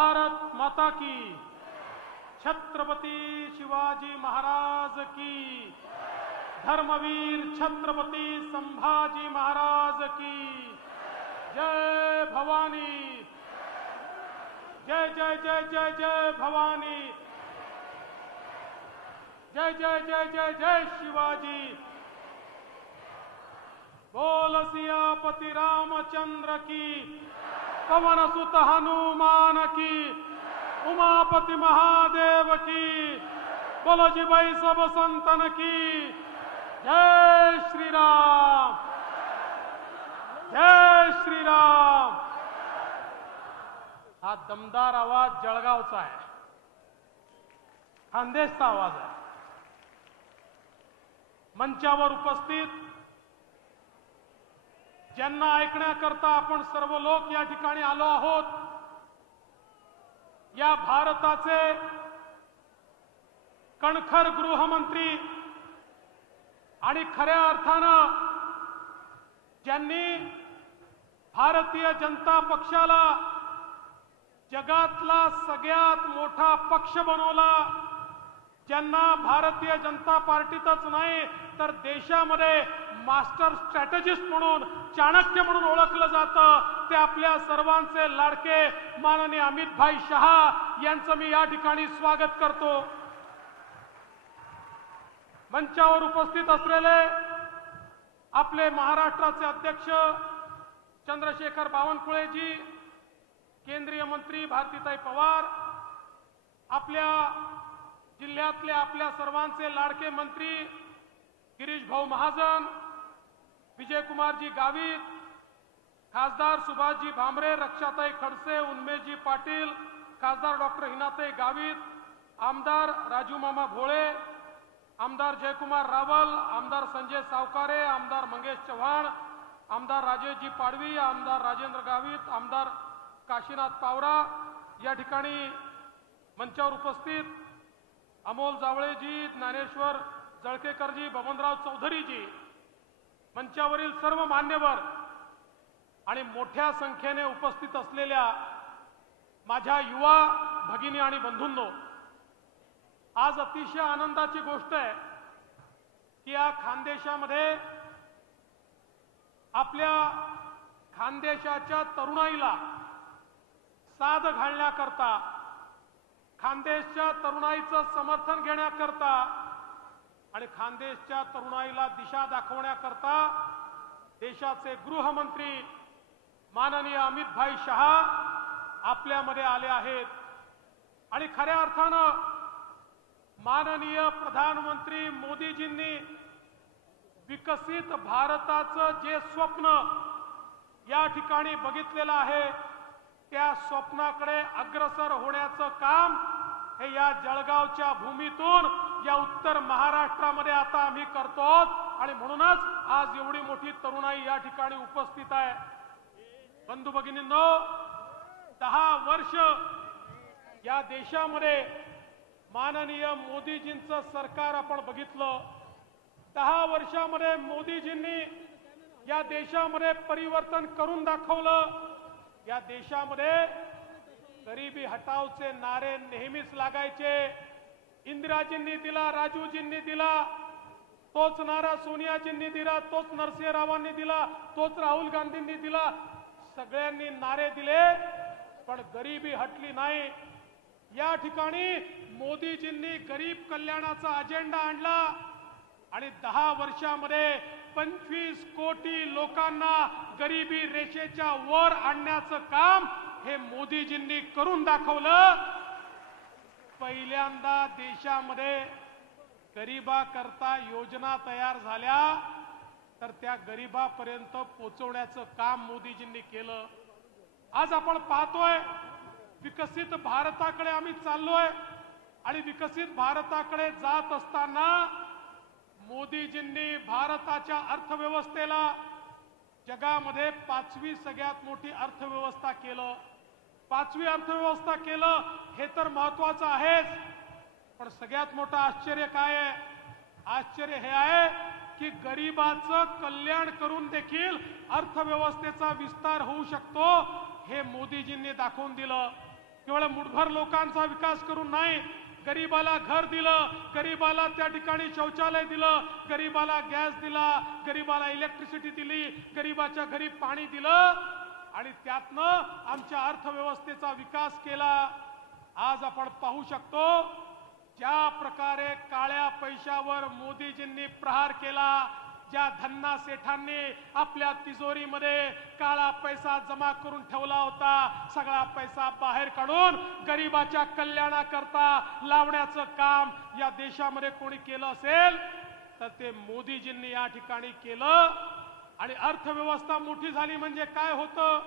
भारत माता की, छत्रपति शिवाजी महाराज की, धर्मवीर छत्रपति संभाजी महाराज की जय भवानी, जय जय जय जय जय भवानी, जय जय जय जय जय शिवाजी। बोल सियापति रामचंद्र की, पवन सुत हनुमान की, उमापति महादेव की, बोलो जी भाई सब संतन की जय श्री राम, जय श्री राम। हा दमदार आवाज जळगावचा आहे, खानदेशचा आवाज आहे। मंचावर उपस्थित ज्यांना ऐकण्याकरता आपण सर्व लोक या ठिकाणी आलो आहोत, या भारताचे कणखर गृहमंत्री आणि खऱ्या अर्थानं ज्यांनी भारतीय जनता पक्षाला जगातला सगळ्यात मोठा पक्ष बनवला, ज्यांना भारतीय जनता पार्टीतच नाही तर देशामध्ये मास्टर स्ट्रॅटेजिस्ट म्हणून, चाणक्य म्हणून ओळखलं जातं, ते आपल्या सर्वांचे लाडके माननीय अमित भाई शहा यांचं मी या ठिकाणी स्वागत करतो। मंचावर उपस्थित असलेले आपले महाराष्ट्राचे अध्यक्ष चंद्रशेखर बावनकुळेजी, केंद्रीय मंत्री भारतीताई पवार, आपल्या जिल्ह्यातले आपल्या सर्वांचे लाडके मंत्री गिरीश भाऊ महाजन, विजयकुमारजी गावित, खासदार सुभाषजी भामरे, रक्षाताई खडसे, उन्मेषजी पाटील, खासदार डॉक्टर हिनाताई गावित, आमदार राजू मामा भोळे, आमदार जयकुमार रावल, आमदार संजय सावकारे, आमदार मंगेश चव्हाण, आमदार राजेशजी पाडवी, आमदार राजेंद्र गावित, आमदार काशीनाथ पावरा, या ठिकाणी मंचावर उपस्थित अमोल जावळेजी, ज्ञानेश्वर जळकेकरजी, बबनराव चौधरीजी, मंचावरील सर्व मान्यवर आणि मोठ्या संख्येने उपस्थित असलेल्या माझ्या युवा भगिनी आणि बंधूंनो, आज अतिशय आनंदाची गोष्ट आहे की या खानदेशामध्ये आपल्या खानदेशाच्या तरुणाईला साद घालण्याकरता, खानदेशच्या तरुणाईचं समर्थन घेण्याकरता आणि खानदेशच्या तरुणाईला दिशा दाखवण्याकरता देशाचे गृहमंत्री माननीय अमित भाई शहा आपल्यामध्ये आले आहेत। आणि खऱ्या अर्थानं माननीय प्रधानमंत्री मोदीजींनी विकसित भारताचं जे स्वप्न या ठिकाणी बघितलेलं आहे, त्या स्वप्नाकडे अग्रसर होण्याचं काम हे या जळगावच्या भूमीतून या उत्तर महाराष्ट्रामध्ये आता आम्ही करतो आणि म्हणूनच आज एवढी मोठी तरुणाई या ठिकाणी उपस्थित आहे। बंधू भगिनींनो, 10 वर्ष या देशामध्ये माननीय मोदीजींचं सरकार आपण बघितलं। 10 वर्षामध्ये मोदीजींनी या देशामध्ये परिवर्तन करून दाखवलं। या देशामध्ये गरिबी हटावचे नारे नेहमीच लागायचे। इंदिराजींनी दिला, राजूजींनी दिला, तोच नारा सोनियाजींनी दिला, तोच नरसिंह रावांनी दिला, तोच राहुल गांधींनी दिला। सगळ्यांनी नारे दिले पण गरिबी हटली नाही। या ठिकाणी मोदीजींनी गरीब कल्याणाचा अजेंडा आणला आणि 10 वर्षामध्ये 25 कोटी लोकांना गरिबी रेषेच्या वर आणण्याचं काम हे मोदीजींनी करून दाखवलं। पहिल्यांदा देशामध्ये गरिबाकरता योजना तयार झाल्या तर त्या गरिबापर्यंत पोहोचवण्याचं काम मोदीजींनी केलं। आज आपण पाहतोय विकसित भारताकडे आम्ही चाललोय आणि विकसित भारताकडे जात असताना मोदीजींनी भारताच्या अर्थव्यवस्थेला जगामध्ये 5वी सगळ्यात मोठी अर्थव्यवस्था केलं। 5वी अर्थव्यवस्था केलं हे तर महत्त्वाचं आहेच, पण सगळ्यात मोठं आश्चर्य काय आहे? आश्चर्य हे आहे की गरिबाचं कल्याण करून देखील अर्थव्यवस्थेचा विस्तार होऊ शकतो हे मोदीजींनी दाखवून दिलं। केवळ मुठभर लोकांचा विकास करून नाही, गरीबाला घर दिलं, गरीबाला त्या ठिकाणी शौचालय दिलं, गरीबाला गॅस दिला, गरीबाला इलेक्ट्रिसिटी दिली, गरीबाच्या घरी पाणी दिलं आणि त्यातनं आमच्या अर्थव्यवस्थेचा विकास केला। आज आपण पाहू शकतो ज्या प्रकारे काळ्या पैशावर मोदीजींनी प्रहार केला, ज्या धन्ना सेठांनी आपल्या तिजोरीमध्ये काळा पैसा जमा करून ठेवला होता, सगळा पैसा बाहेर काढून गरीबाच्या कल्याणाकरता लावण्याचं काम या देशामध्ये कोणी केलं असेल तर ते मोदीजींनी या ठिकाणी केलं। आणि अर्थव्यवस्था मोठी झाली म्हणजे काय होतं?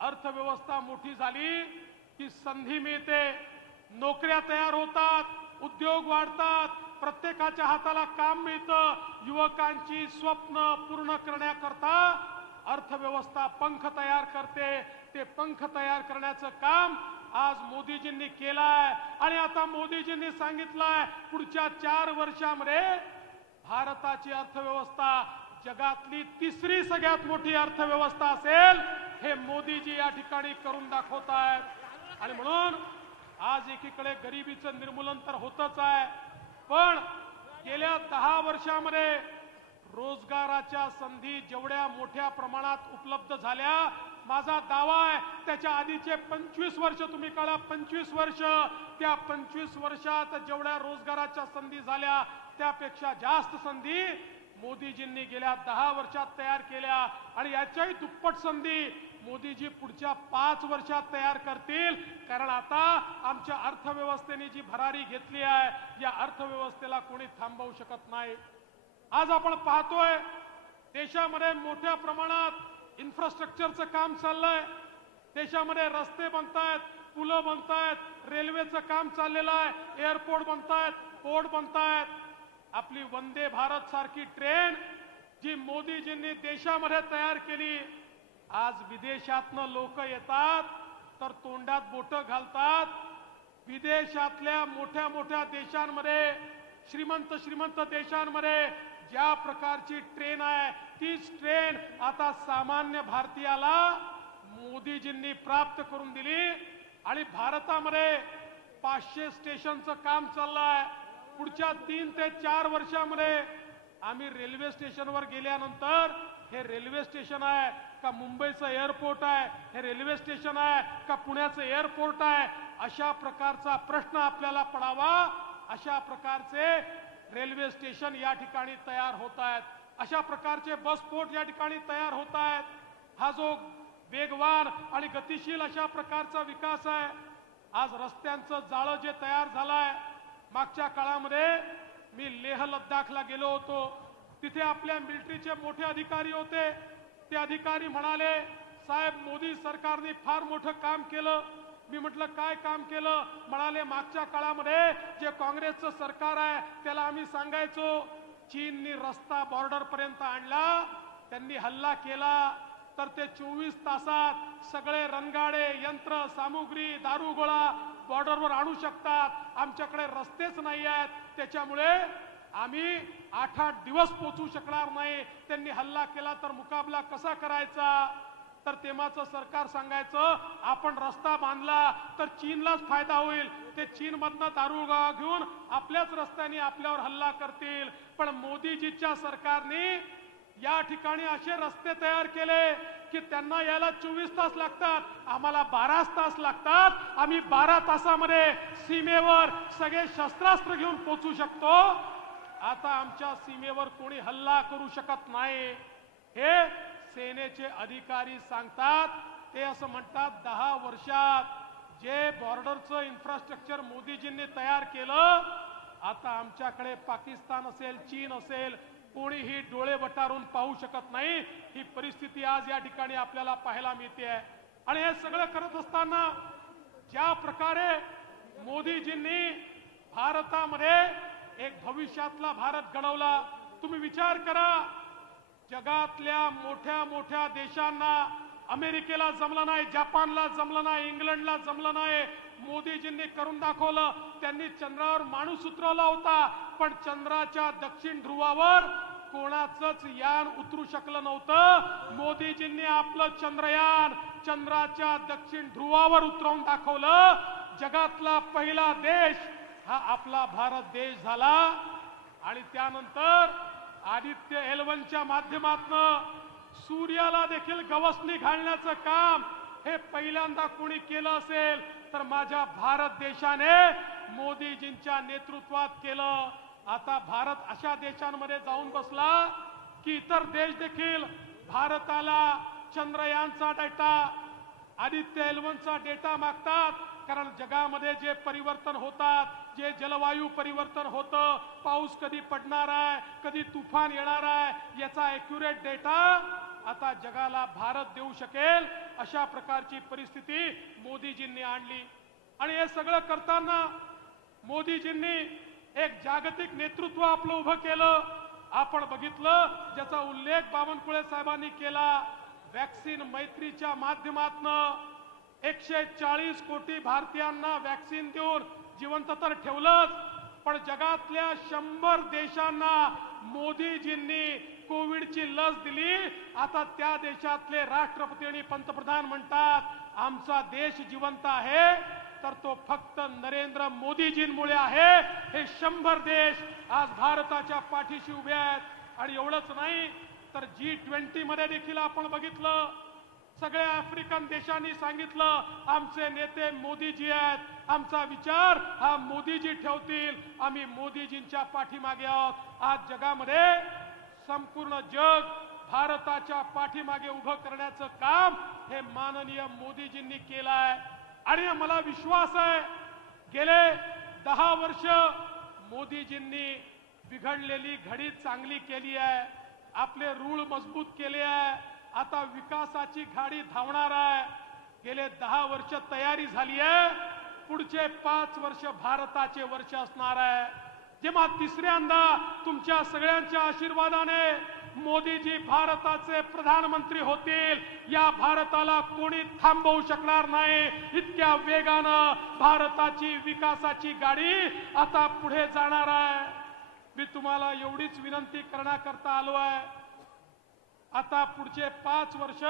अर्थव्यवस्था मोठी झाली की संधी मिळते, नोकऱ्या तयार होतात, उद्योग वाढतात, प्रत्येकाच्या हाताला काम मिळतं, युवकांची स्वप्न पूर्ण करण्याकरता अर्थव्यवस्था पंख तयार करते। ते पंख तयार करण्याचं काम आज मोदीजींनी केलंय आणि आता मोदीजींनी सांगितलंय पुढच्या 4 वर्षांमध्ये भारताची अर्थव्यवस्था जगातली 3री सगळ्यात मोठी अर्थव्यवस्था असेल, हे मोदीजी या ठिकाणी करून दाखवतायत। आणि म्हणून आज एकीकडे गरिबीचं निर्मूलन तर होतच आहे, पण गेल्या 10 वर्षांमध्ये रोजगाराच्या संधी जेवढ्या मोठ्या प्रमाणात उपलब्ध झाल्या, माझा दावा आहे त्याच्या आधीचे 25 वर्ष तुम्ही काढा, 25 वर्ष, त्या 25 वर्षात जेवढ्या रोजगाराच्या संधी झाल्या त्यापेक्षा जास्त संधी मोदीजींनी गेल्या 10 वर्षात तयार केल्या आणि याच्याही दुप्पट संधी मोदीजी पुढच्या 5 वर्षात तयार करतील। कारण आता आमच्या अर्थव्यवस्थेने जी भरारी घेतली आहे, या अर्थव्यवस्थेला कोणी थांबवू शकत नाही। आज आपण पाहतोय देशामध्ये मोठ्या प्रमाणात इन्फ्रास्ट्रक्चरचं काम चाललंय, देशामध्ये रस्ते बनतायत, पुलं बनतायत, रेल्वेचं काम चाललेलं आहे, एअरपोर्ट बनतायत, पोर्ट बनतायत। आपली वंदे भारत सारखी ट्रेन जी मोदीजींनी देशामध्ये तयार केली, आज विदेशातनं लोक येतात तर तोंडात बोटं घालतात। विदेशातल्या मोठ्या मोठ्या देशांमध्ये, श्रीमंत देशांमध्ये ज्या प्रकारची ट्रेन आहे, तीच ट्रेन आता सामान्य भारतीयाला मोदीजींनी प्राप्त करून दिली। आणि भारतामध्ये 500 स्टेशनचं काम चाललंय। पुढच्या 3 ते 4 वर्षांमध्ये आम्ही रेल्वे स्टेशनवर गेल्यानंतर हे रेल्वे स्टेशन आहे का मुंबईचं एअरपोर्ट आहे, हे रेल्वे स्टेशन आहे का पुण्याचं एअरपोर्ट आहे, अशा प्रकारचा प्रश्न आपल्याला पडावा। अशा प्रकारचे रेल्वे स्टेशन या ठिकाणी तयार होत आहेत, अशा प्रकारचे बस पोर्ट या ठिकाणी तयार होत आहेत। हा जो वेगवान आणि गतिशील अशा प्रकारचा विकास आहे, आज रस्त्यांचं जाळं जे तयार झालंय, मागच्या काळामध्ये मी लेह लद्दाखला गेलो होतो, तिथे आपल्या मिलिटरीचे मोठे अधिकारी होते। ते अधिकारी म्हणाले, साहेब मोदी सरकारने फार मोठं काम केलं। मी म्हटलं काय काम केलं? म्हणाले मागच्या काळामध्ये जे काँग्रेसचं सरकार आहे त्याला आम्ही सांगायचो चीननी रस्ता बॉर्डर पर्यंत आणला, त्यांनी हल्ला केला तर ते 24 तासात सगळे रणगाडे, यंत्र सामुग्री, दारुगोळा बॉर्डरवर आणू शकतात, आमच्याकडे रस्तेच नाही आहेत, त्याच्यामुळे आम्ही 8-8 दिवस पोहोचू शकणार नाही। त्यांनी हल्ला केला तर मुकाबला कसा करायचा? तर तेव्हाचं सरकार सांगायचं आपण रस्ता बांधला तर चीनलाच फायदा होईल, ते चीनमधनं दारुगोळा घेऊन आपल्याच रस्त्याने आपल्यावर हल्ला करतील। पण मोदीजीच्या सरकारने या ठिकाणी असे रस्ते तयार केले की त्यांना यायला 24 तास लागतात, आम्हाला 12 तास लागतात। आम्ही 12 तासामध्ये सीमेवर सगळे शस्त्रास्त्र घेऊन पोहोचू शकतो। आता आमच्या सीमेवर कोणी हल्ला करू शकत नाही, हे सेनेचे अधिकारी सांगतात। ते असं म्हणतात 10 वर्षात जे बॉर्डरचं इन्फ्रास्ट्रक्चर मोदीजींनी तयार केलं, आता आमच्याकडे पाकिस्तान असेल, चीन असेल, कोणीही डोळे वटारून पाहू शकत नाही। ही परिस्थिती आज या ठिकाणी आपल्याला पाहायला मिळते आहे। आणि हे सगळं करत असताना ज्या प्रकारे मोदीजींनी भारतामध्ये एक भविष्यातला भारत घडवला, तुम्ही विचार करा, जगातल्या मोठ्या मोठ्या देशांना, अमेरिकेला जमलं नाही, जपानला जमलं नाही, इंग्लंडला जमलं नाही, मोदीजींनी करून दाखवलं। त्यांनी चंद्रावर माणूस उतरवला होता, पण चंद्राच्या दक्षिण ध्रुवावर कोणाचंच यान उतरू शकलं नव्हतं. मोदीजींनी आपलं चंद्रयान चंद्राच्या दक्षिण ध्रुवावर उतरवून दाखवलं. जगातला पहिला देश हा आपला भारत देश झाला. आणि त्यानंतर आदित्य एल1च्या माध्यमातून सूर्याला देखील गवसणी घालण्याचं काम हे पहिल्यांदा कोणी केलं असेल तर माझ्या भारत देशाने मोदीजींच्या नेतृत्वात केलं. आता भारत अशा देशांमध्ये जाऊन बसला की इतर देश देखील भारताला चंद्रयानचा डेटा, आदित्य एल1चा डेटा मागतात. कारण जगामध्ये जे परिवर्तन होतात, जे जलवायू परिवर्तन होतं, पाऊस कधी पडणार आहे, कधी तुफान येणार आहे, याचा ॲक्युरेट डेटा आता जगाला भारत देऊ शकेल. अशा प्रकारची परिस्थिती मोदीजींनी आणली. आणि हे सगळं करताना मोदीजींनी एक जागतिक नेतृत्व आपलं उभं केलं. आपण बघितलं, ज्याचा उल्लेख बावनकुळे साहेबांनी केला. वॅक्सिन मैत्रीच्या माध्यमातून 140 कोटी भारतीयांना वॅक्सिन देऊन जिवंत तर ठेवलंच, पण जगातल्या 100 देशांना मोदीजींनी कोविडची लस दिली. आता त्या देशातले राष्ट्रपती आणि पंतप्रधान म्हणतात आमचा देश जिवंत आहे तर तो फक्त नरेंद्र मोदीजींमुळे आहे. हे 100 देश आज भारताच्या पाठीशी उभे आहेत. आणि एवढंच नाही तर G20 मध्ये देखील आपण बघितलं, सगळ्या आफ्रिकन देशांनी सांगितलं आमचे नेते मोदीजी आहेत, आमचा विचार हा मोदीजी ठेवतील, आम्ही मोदीजींच्या पाठीमागे आहोत. आज जगामध्ये संपूर्ण जग भारताच्या पाठीमागे उभं करण्याचं काम हे माननीय मोदीजींनी केलं आहे. आणि मला विश्वास आहे गेले 10 वर्ष मोदीजींनी बिघडलेली घडी चांगली केली आहे, आपले रूळ मजबूत केले आहे. आता विकासाची गाडी धावणार आहे. गेले 10 वर्ष तयारी झाली आहे. पुढचे 5 वर्ष भारताचे वर्ष असणार आहे. जेव्हा तिसऱ्यांदा तुमच्या सगळ्यांच्या आशीर्वादाने मोदीजी भारताचे प्रधानमंत्री होतील, या भारताला कोणी थांबवू शकणार नाही. इतक्या वेगानं भारताची विकासाची गाडी आता पुढे जाणार आहे. मी तुम्हाला एवढीच विनंती करण्याकरता आलो आहे, आता पुढचे 5 वर्ष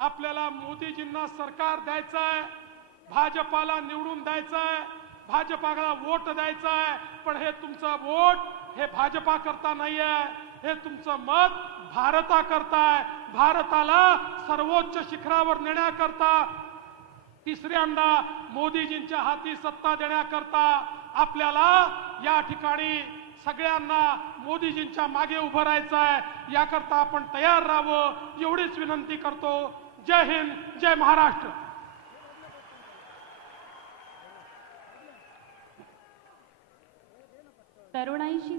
आपल्याला मोदीजींना सरकार द्यायचं आहे, भाजपाला निवडून द्यायचं आहे, भाजपाला वोट द्यायचं आहे. पण हे तुमचं वोट हे भाजपा करता नाही आहे, हे तुमचं मत भारता करता आहे. भारताला सर्वोच्च शिखरावर नेण्याकरता, तिसऱ्यांदा मोदीजींच्या हाती सत्ता देण्याकरता आपल्याला या ठिकाणी सगळ्यांना मोदीजींच्या मागे उभं राहायचं आहे. याकरता आपण तयार राहावं एवढीच विनंती करतो. जय हिंद, जय महाराष्ट्र. तरुणाईशी